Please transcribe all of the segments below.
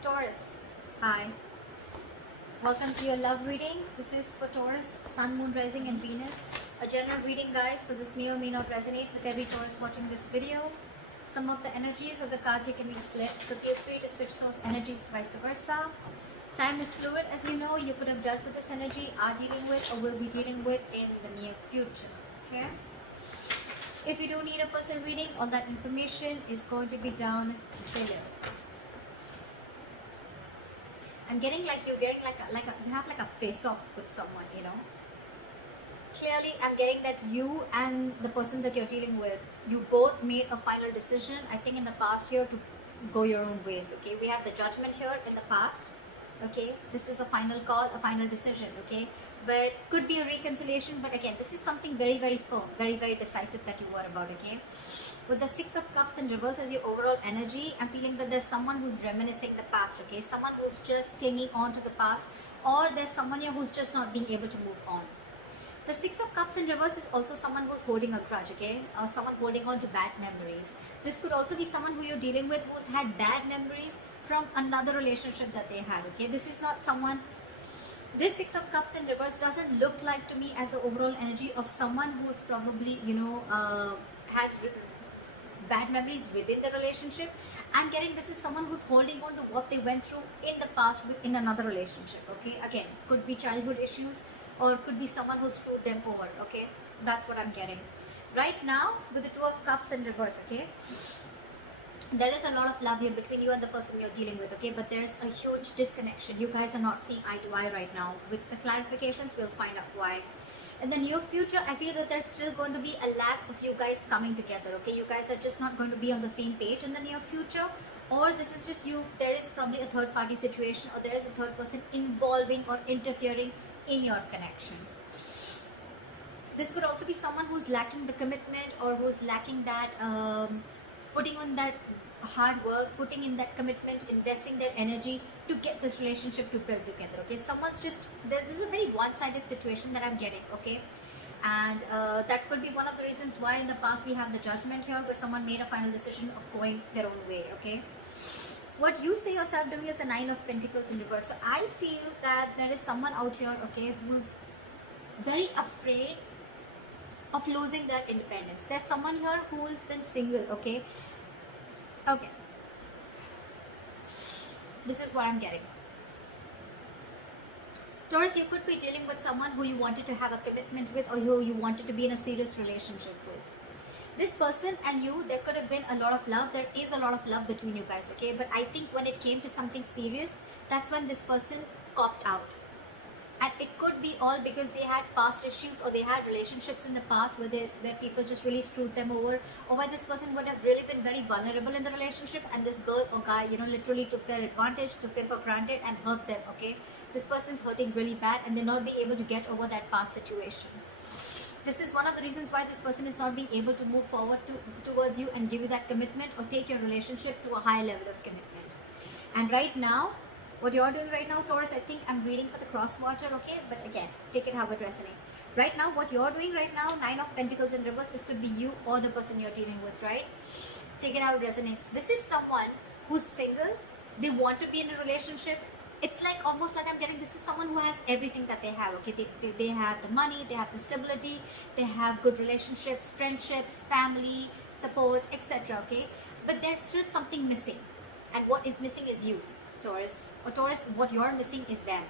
Taurus, hi. Welcome to your love reading. This is for Taurus, Sun, Moon, Rising and Venus. A general reading, guys, so this may or may not resonate with every Taurus watching this video. Some of the energies of the cards you can read flipped, so feel free to switch those energies vice versa. Time is fluid, as you know. You could have dealt with this energy, are dealing with, or will be dealing with in the near future. Okay? If you do need a personal reading, all that information is going to be down below. I'm getting like you're getting you have like a face off with someone, you know. Clearly, I'm getting that you and the person that you're dealing with, you both made a final decision, I think in the past year, to go your own ways, okay? We have the judgment here in the past, okay? This is a final call, a final decision, okay? But could be a reconciliation, but again, this is something very, very firm, very, very decisive that you were about, okay? With the Six of Cups in reverse as your overall energy, I'm feeling that there's someone who's reminiscing the past, okay? Someone who's just clinging on to the past, or there's someone here who's just not being able to move on. The Six of Cups in reverse is also someone who's holding a grudge, okay? Or someone holding on to bad memories. This could also be someone who you're dealing with who's had bad memories from another relationship that they had, okay? This is not someone... This Six of Cups in reverse doesn't look like to me as the overall energy of someone who's probably, you know, has bad memories within the relationship. I'm getting this is someone who's holding on to what they went through in the past in another relationship, okay? Again, could be childhood issues, or could be someone who screwed them over, okay? That's what I'm getting. Right now, with the Two of Cups in reverse, okay? There is a lot of love here between you and the person you're dealing with, okay? But there's a huge disconnection. You guys are not seeing eye to eye right now. With the clarifications, we'll find out why. In the near future, I feel that there's still going to be a lack of you guys coming together, okay? You guys are just not going to be on the same page in the near future. Or this is just you, there is probably a third party situation, or there is a third person involving or interfering in your connection. This could also be someone who's lacking the commitment, or who's lacking that putting on that hard work, putting in that commitment, investing their energy to get this relationship to build together, okay? Someone's just, this is a very one-sided situation that I'm getting, okay? And that could be one of the reasons why in the past we have the judgment here, where someone made a final decision of going their own way, okay? What you say yourself doing is the Nine of Pentacles in reverse. So I feel that there is someone out here, okay, who's very afraid of losing their independence. There's someone here who has been single, okay? Okay. This is what I'm getting. Taurus, you could be dealing with someone who you wanted to have a commitment with, or who you wanted to be in a serious relationship with. This person and you, there could have been a lot of love. There is a lot of love between you guys, okay? But I think when it came to something serious, that's when this person copped out. And it could be all because they had past issues, or they had relationships in the past where people just really screwed them over, or where this person would have really been very vulnerable in the relationship, and this girl or guy, you know, literally took their advantage, took them for granted and hurt them, okay? This person's hurting really bad, and they're not being able to get over that past situation. This is one of the reasons why this person is not being able to move forward towards you and give you that commitment, or take your relationship to a higher level of commitment. And right now, what you're doing right now, Taurus, I think I'm reading for the cross watcher, okay? But again, take it how it resonates. Right now, what you're doing right now, Nine of Pentacles in reverse, this could be you or the person you're dealing with, right? Take it how it resonates. This is someone who's single. They want to be in a relationship. It's like almost like I'm getting, this is someone who has everything that they have, okay? They have the money, they have the stability, they have good relationships, friendships, family, support, etc., okay? But there's still something missing. And what is missing is you, Taurus. Or Taurus, what you're missing is them.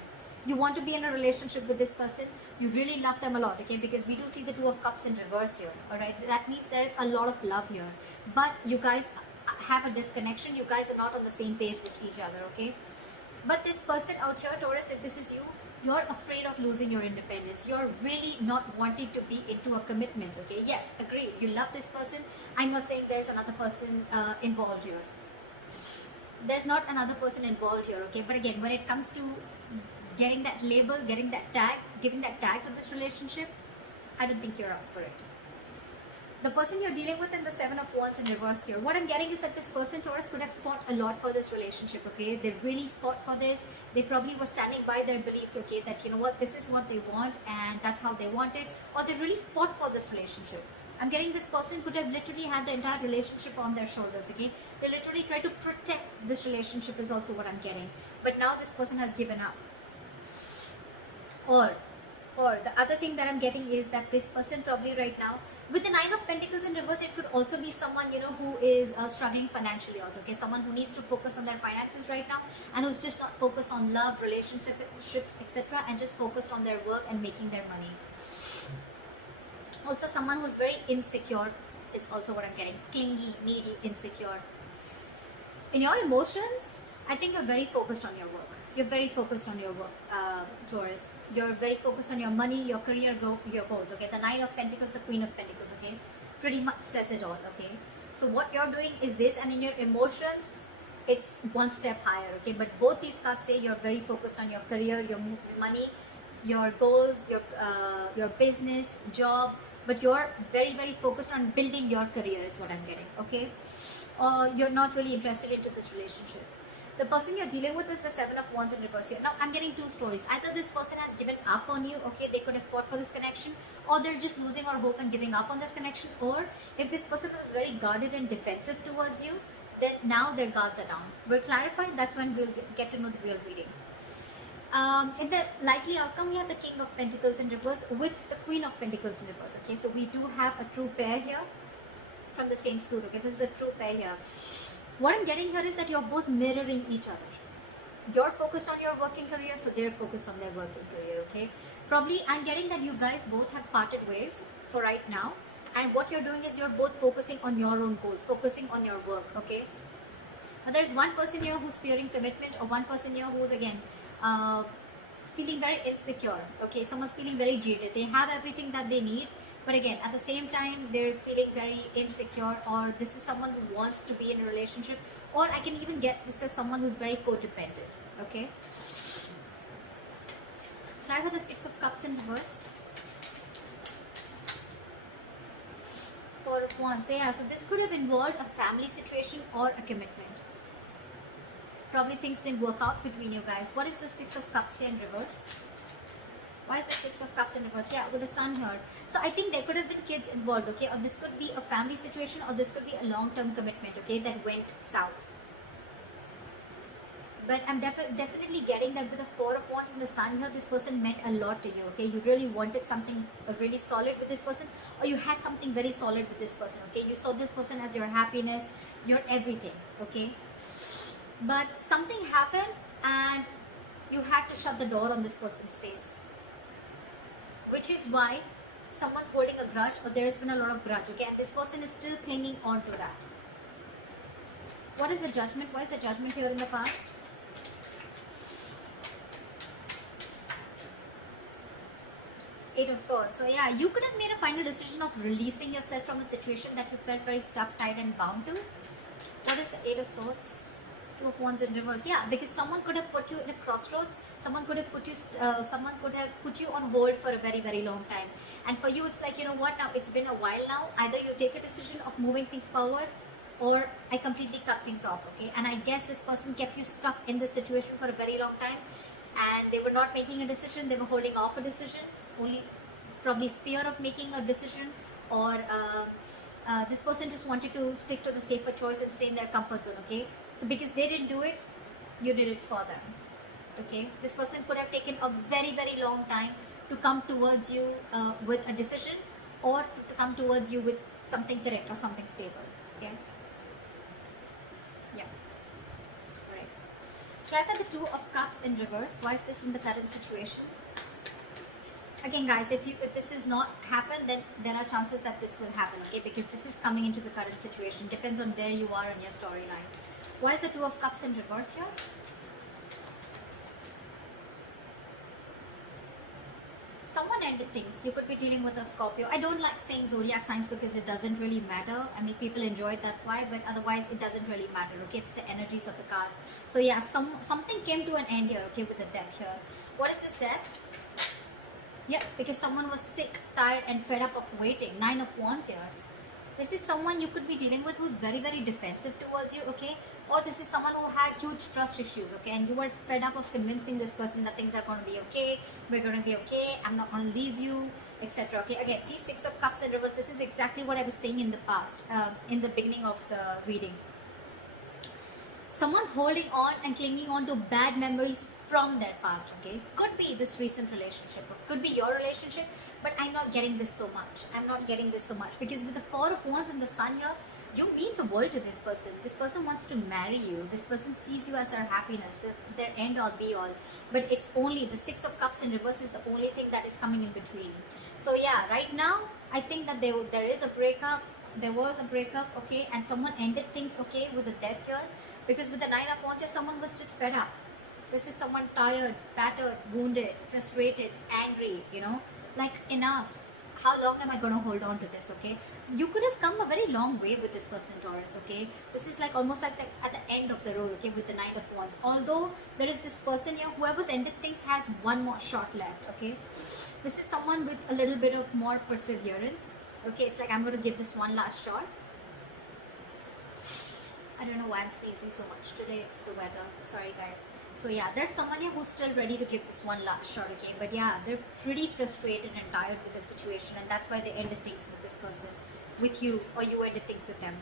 You want to be in a relationship with this person. You really love them a lot, okay? Because we do see the Two of Cups in reverse here, all right? That means there is a lot of love here. But you guys have a disconnection. You guys are not on the same page with each other, okay? But this person out here, Taurus, if this is you, you're afraid of losing your independence. You're really not wanting to be into a commitment, okay? Yes, agreed. You love this person. I'm not saying there's another person involved here. There's not another person involved here, okay? But again, when it comes to getting that label, getting that tag, giving that tag to this relationship, I don't think you're up for it. The person you're dealing with in the Seven of Wands in reverse here, what I'm getting is that this person, Taurus, could have fought a lot for this relationship, okay? They really fought for this. They probably were standing by their beliefs, okay? That, you know what, this is what they want and that's how they want it. Or they really fought for this relationship. I'm getting this person could have literally had the entire relationship on their shoulders, okay? They literally try to protect this relationship is also what I'm getting. But now this person has given up. Or the other thing that I'm getting is that this person probably right now, with the Nine of Pentacles in reverse, it could also be someone, you know, who is struggling financially also, okay? Someone who needs to focus on their finances right now and who's just not focused on love, relationships, etc. and just focused on their work and making their money. Also someone who's very insecure is also what I'm getting. Clingy, needy, insecure. In your emotions, I think you're very focused on your work. You're very focused on your work, Taurus. You're very focused on your money, your career, your goals, okay? The Nine of Pentacles, the Queen of Pentacles, okay? Pretty much says it all, okay? So what you're doing is this, and in your emotions, it's one step higher, okay? But both these cards say you're very focused on your career, your money, your goals, your business, job, but you're very, very focused on building your career is what I'm getting, okay? Or you're not really interested into this relationship. The person you're dealing with is the Seven of Wands in reverse here. Now, I'm getting two stories. Either this person has given up on you, okay, they could have fought for this connection, or they're just losing all hope and giving up on this connection, or if this person was very guarded and defensive towards you, then now their guards are down. We're clarified, that's when we'll get to know the real reading. In the likely outcome, we have the King of Pentacles in reverse with the Queen of Pentacles in reverse, okay, so we do have a true pair here from the same suit, okay, this is a true pair here. What I'm getting here is that you're both mirroring each other. You're focused on your working career, so they're focused on their working career, okay? Probably, I'm getting that you guys both have parted ways for right now. And what you're doing is you're both focusing on your own goals, focusing on your work, okay? Now, there's one person here who's fearing commitment, or one person here who's, again, feeling very insecure, okay? Someone's feeling very jaded. They have everything that they need, but again, at the same time, they're feeling very insecure, or this is someone who wants to be in a relationship, or I can even get this as someone who's very codependent, okay? Try for the Six of Cups in reverse. Four of Wands. So yeah, so this could have involved a family situation or a commitment. Probably things didn't work out between you guys. What is the Six of Cups here in reverse? Why is the Six of Cups in reverse? Yeah, with the Sun here. So I think there could have been kids involved, okay? Or this could be a family situation, or this could be a long-term commitment, okay, that went south. But I'm definitely getting that with the Four of Wands and the Sun here, this person meant a lot to you, okay? You really wanted something really solid with this person, or you had something very solid with this person, okay? You saw this person as your happiness, your everything, okay? But something happened and you had to shut the door on this person's face. Which is why someone's holding a grudge, or there has been a lot of grudge, okay? And this person is still clinging on to that. What is the Judgment? Why is the Judgment here in the past? Eight of Swords. So yeah, you could have made a final decision of releasing yourself from a situation that you felt very stuck, tied and bound to. What is the Eight of Swords? Two of Wands in reverse. Yeah, because someone could have put you in a crossroads. Someone could have put you on hold for a very, very long time. And for you, it's like, you know what, now it's been a while now. Either you take a decision of moving things forward, or I completely cut things off, okay? And I guess this person kept you stuck in this situation for a very long time, and they were not making a decision. They were holding off a decision, only probably fear of making a decision, or this person just wanted to stick to the safer choice and stay in their comfort zone, okay? So because they didn't do it, you did it for them, okay? This person could have taken a very, very long time to come towards you with a decision, or to come towards you with something correct or something stable, okay? Yeah. All right. Try for the Two of Cups in reverse. Why is this in the current situation? Again, guys, if this is not happened, then there are chances that this will happen, okay? Because this is coming into the current situation. Depends on where you are in your storyline. Why is the Two of Cups in reverse here? Someone ended things. You could be dealing with a Scorpio. I don't like saying zodiac signs because it doesn't really matter. I mean, people enjoy it, that's why. But otherwise, it doesn't really matter, okay? It's the energies of the cards. So yeah, something came to an end here, okay, with the Death here. What is this Death? Yeah, because someone was sick, tired and fed up of waiting. Nine of Wands here. This is someone you could be dealing with who's very, very defensive towards you, okay? Or this is someone who had huge trust issues, okay? And you were fed up of convincing this person that things are going to be okay, we're going to be okay, I'm not going to leave you, etc. Okay, again, see, Six of Cups in reverse. This is exactly what I was saying in the past, in the beginning of the reading. Someone's holding on and clinging on to bad memories from their past, okay? Could be this recent relationship, or could be your relationship, but I'm not getting this so much. I'm not getting this so much because with the Four of Wands and the Sun here, you mean the world to this person. This person wants to marry you. This person sees you as their happiness, their end all be all. But it's only the Six of Cups in reverse is the only thing that is coming in between. So yeah, right now, I think that there is a breakup. There was a breakup, okay? And someone ended things, okay, with the death here. Because with the Nine of Wands, someone was just fed up. This is someone tired, battered, wounded, frustrated, angry, you know, like enough. How long am I going to hold on to this, okay? You could have come a very long way with this person, Taurus, okay? This is like almost like at the end of the road, okay, with the Knight of Wands. Although there is this person here, whoever's ended things has one more shot left, okay? This is someone with a little bit of more perseverance, okay? It's like I'm going to give this one last shot. I don't know why I'm sneezing so much today. It's the weather. Sorry, guys. So yeah, there's someone here who's still ready to give this one last shot, okay? But yeah, they're pretty frustrated and tired with the situation, and that's why they ended things with this person, with you, or you ended things with them.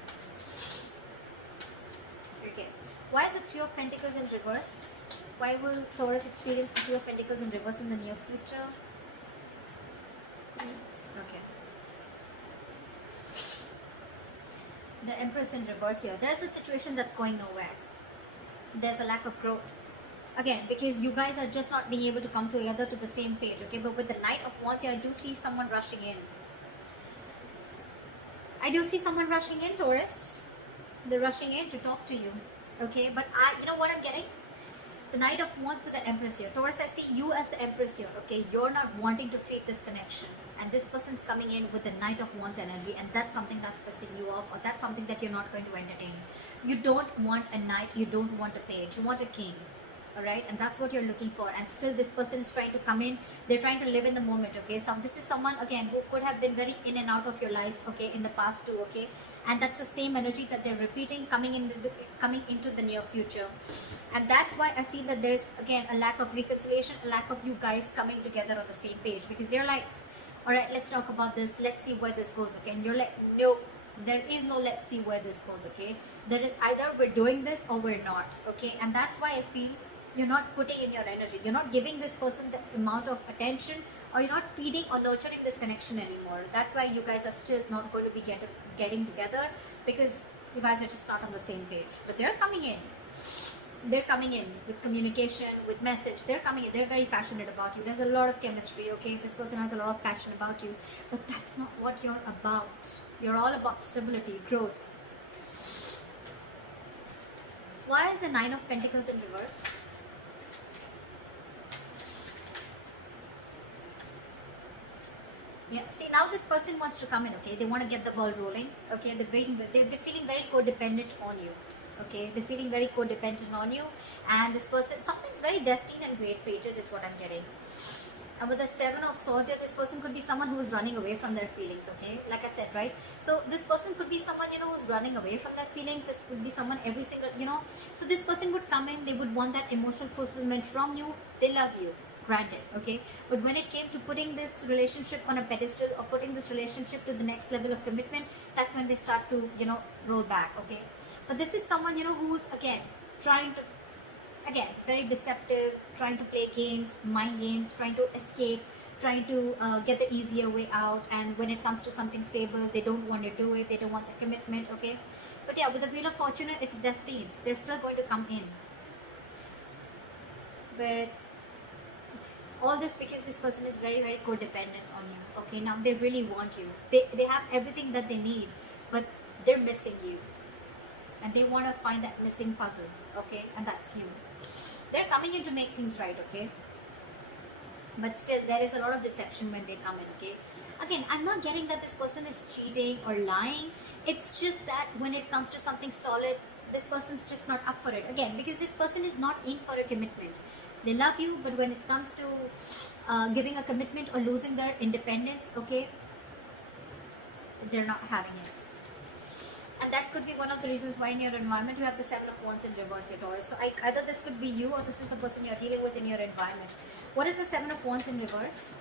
Okay. Why is the Three of Pentacles in reverse? Why will Taurus experience the Three of Pentacles in reverse in the near future? Okay. The Empress in reverse here. There's a situation that's going nowhere. There's a lack of growth. Again, because you guys are just not being able to come together to the same page, okay? But with the Knight of Wands here, I do see someone rushing in. I do see someone rushing in, Taurus. They're rushing in to talk to you, okay? But you know what I'm getting? The Knight of Wands with the Empress here. Taurus, I see you as the Empress here, okay? You're not wanting to fake this connection. And this person's coming in with the Knight of Wands energy, and that's something that's pissing you off, or that's something that you're not going to entertain. You don't want a knight, you don't want a page, you want a king. Alright, and that's what you're looking for, and still this person is trying to come in. They're trying to live in the moment, okay? So this is someone, again, who could have been very in and out of your life, okay, in the past too, okay? And that's the same energy that they're repeating coming into the near future. And that's why I feel that there's, again, a lack of reconciliation, a lack of you guys coming together on the same page, because they're like, alright, let's talk about this, let's see where this goes, okay? And you're like, no, there is no let's see where this goes, okay? There is either we're doing this or we're not, okay? And that's why I feel you're not putting in your energy. You're not giving this person the amount of attention, or you're not feeding or nurturing this connection anymore. That's why you guys are still not going to be getting together, because you guys are just not on the same page. But they're coming in. They're coming in with communication, with message. They're coming in. They're very passionate about you. There's a lot of chemistry, okay? This person has a lot of passion about you. But that's not what you're about. You're all about stability, growth. Why is the Nine of Pentacles in reverse? Yeah, see, now this person wants to come in, okay? They want to get the ball rolling, okay? They're feeling very codependent on you, okay? They're feeling very codependent on you, and this person, something's very destined and fated is what I'm getting. And with the Seven of Swords here, this person could be someone who is running away from their feelings, okay? Like I said, right? So this person could be someone, you know, who's running away from their feelings. This could be someone every single, you know. So this person would come in, they would want that emotional fulfillment from you. They love you. Granted, okay, but when it came to putting this relationship on a pedestal, or putting this relationship to the next level of commitment, that's when they start to, you know, roll back, okay? But this is someone, you know, who's, again, trying to, again, very deceptive, trying to play games, mind games, trying to escape, trying to get the easier way out. And when it comes to something stable, they don't want to do it, they don't want the commitment, okay? But yeah, with the Wheel of Fortune, it's destined. They're still going to come in. But all this because this person is very, very codependent on you, okay? Now they really want you. They have everything that they need, but they're missing you, and they want to find that missing puzzle, okay? And that's you. They're coming in to make things right, okay? But still, there is a lot of deception when they come in, okay? Again, I'm not getting that this person is cheating or lying. It's just that when it comes to something solid, this person's just not up for it. Again, because this person is not in for a commitment. They love you, but when it comes to giving a commitment or losing their independence, okay, they're not having it. And that could be one of the reasons why in your environment you have the Seven of Wands in reverse, your Taurus. So either this could be you or this is the person you're dealing with in your environment. What is the Seven of Wands in reverse?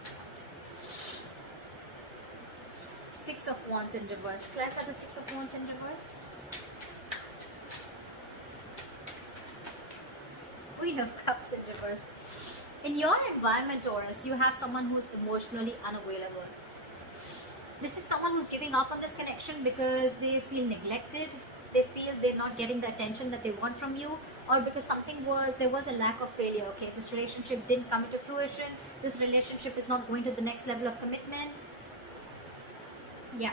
Six of Wands in reverse. Clarify the Six of Wands in reverse. Queen of Cups in reverse. In your environment, Taurus, you have someone who's emotionally unavailable. This is someone who's giving up on this connection because they feel neglected. They feel they're not getting the attention that they want from you, or because there was a lack of failure. Okay, this relationship didn't come into fruition. This relationship is not going to the next level of commitment. Yeah.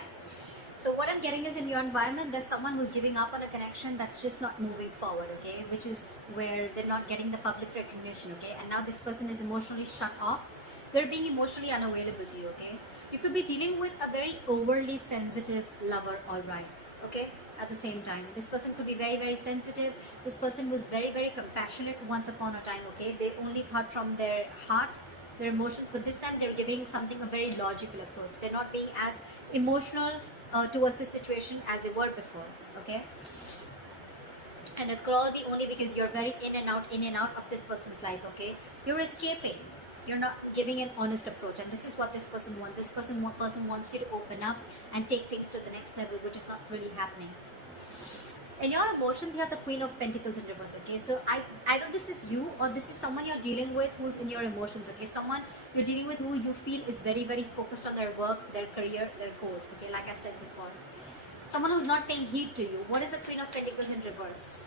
So what I'm getting is in your environment, there's someone who's giving up on a connection that's just not moving forward, okay? Which is where they're not getting the public recognition, okay? And now this person is emotionally shut off. They're being emotionally unavailable to you, okay? You could be dealing with a very overly sensitive lover, alright, okay? At the same time, this person could be very, very sensitive. This person was very, very compassionate once upon a time, okay? They only thought from their heart, their emotions, but this time they're giving something a very logical approach. They're not being as emotional towards this situation as they were before, okay? And it could all be only because you're very in and out of this person's life, okay? You're escaping. You're not giving an honest approach, and this is what this person wants. This person wants you to open up and take things to the next level, which is not really happening. In your emotions, you have the Queen of Pentacles in reverse, okay? So either this is you or this is someone you're dealing with who's in your emotions, okay? Someone you're dealing with who you feel is very, very focused on their work, their career, their goals, okay? Like I said before. Someone who's not paying heed to you. What is the Queen of Pentacles in reverse?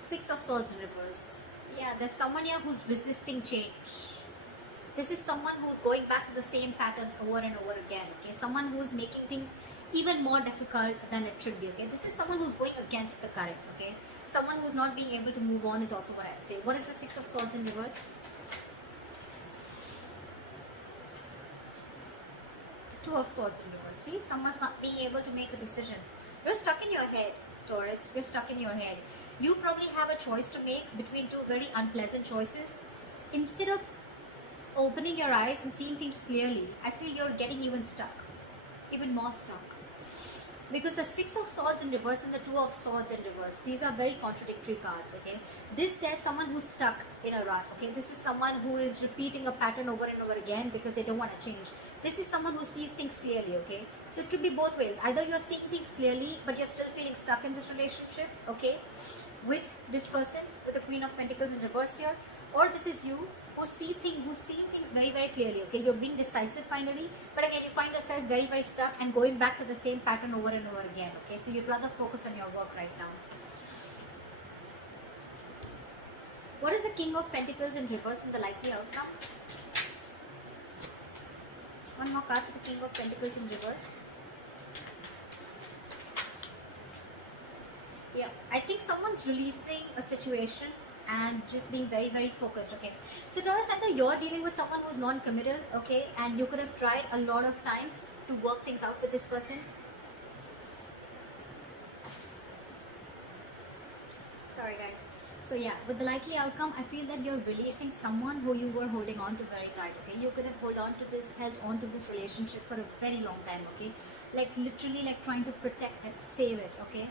Six of Swords in reverse. Yeah, there's someone here who's resisting change. This is someone who's going back to the same patterns over and over again, okay? Someone who's making things even more difficult than it should be, okay? This is someone who's going against the current, okay? Someone who's not being able to move on is also what I'd say. What is the Six of Swords in reverse? Two of Swords in reverse. See, someone's not being able to make a decision. You're stuck in your head, Taurus. You're stuck in your head. You probably have a choice to make between two very unpleasant choices. Instead of opening your eyes and seeing things clearly, I feel you're getting even stuck, even more stuck. Because the Six of Swords in reverse and the Two of Swords in reverse, these are very contradictory cards, okay? This says someone who's stuck in a rut, okay? This is someone who is repeating a pattern over and over again because they don't want to change. This is someone who sees things clearly, okay? So it could be both ways. Either you're seeing things clearly, but you're still feeling stuck in this relationship, okay? With this person, with the Queen of Pentacles in reverse here, or this is you who's seeing things very, very clearly, okay? You're being decisive finally, but again, you find yourself very, very stuck and going back to the same pattern over and over again, okay? So you'd rather focus on your work right now. What is the King of Pentacles in reverse and the likely outcome? One more card for the King of Pentacles in reverse. Yeah, I think someone's releasing a situation and just being very, very focused, okay? So Taurus, either you're dealing with someone who's non-committal, okay? And you could have tried a lot of times to work things out with this person. Sorry guys. So yeah, with the likely outcome, I feel that you're releasing someone who you were holding on to very tight, okay? You could have held on to this relationship for a very long time, okay? Like literally like trying to protect it, save it, okay?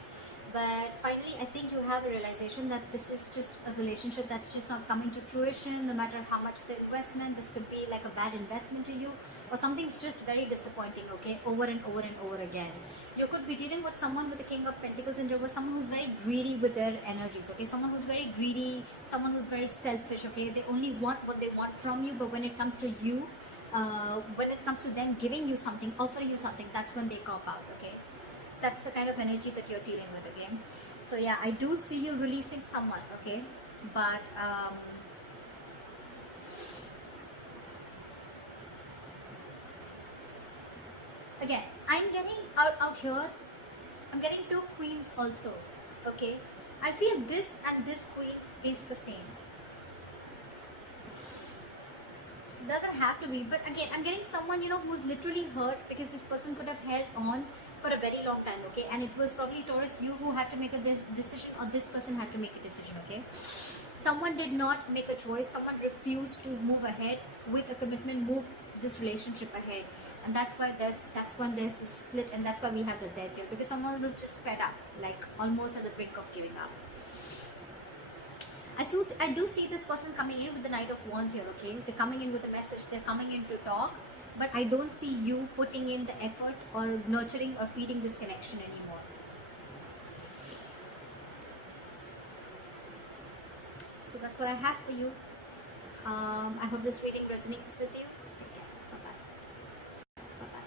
But finally, I think you have a realization that this is just a relationship that's just not coming to fruition, no matter how much the investment. This could be like a bad investment to you, or something's just very disappointing, okay, over and over and over again. You could be dealing with someone with the King of Pentacles in reverse, someone who's very greedy with their energies, okay, someone who's very greedy, someone who's very selfish, okay, they only want what they want from you, but when it comes to you, when it comes to them giving you something, offering you something, that's when they cop out, okay. That's the kind of energy that you're dealing with, okay? So yeah, I do see you releasing someone, okay? But again, I'm getting out here, I'm getting two queens also, okay? I feel this and this queen is the same. Doesn't have to be, but again, I'm getting someone, you know, who's literally hurt because this person could have held on for a very long time, okay? And it was probably Taurus, you who had to make a decision, or this person had to make a decision, okay? Someone did not make a choice, someone refused to move ahead with a commitment, move this relationship ahead. And that's when there's the split, and that's why we have the death here, because someone was just fed up, like almost at the brink of giving up. I do see this person coming in with the Knight of Wands here, okay? They're coming in with a message, they're coming in to talk, but I don't see you putting in the effort or nurturing or feeding this connection anymore. So that's what I have for you. I hope this reading resonates with you.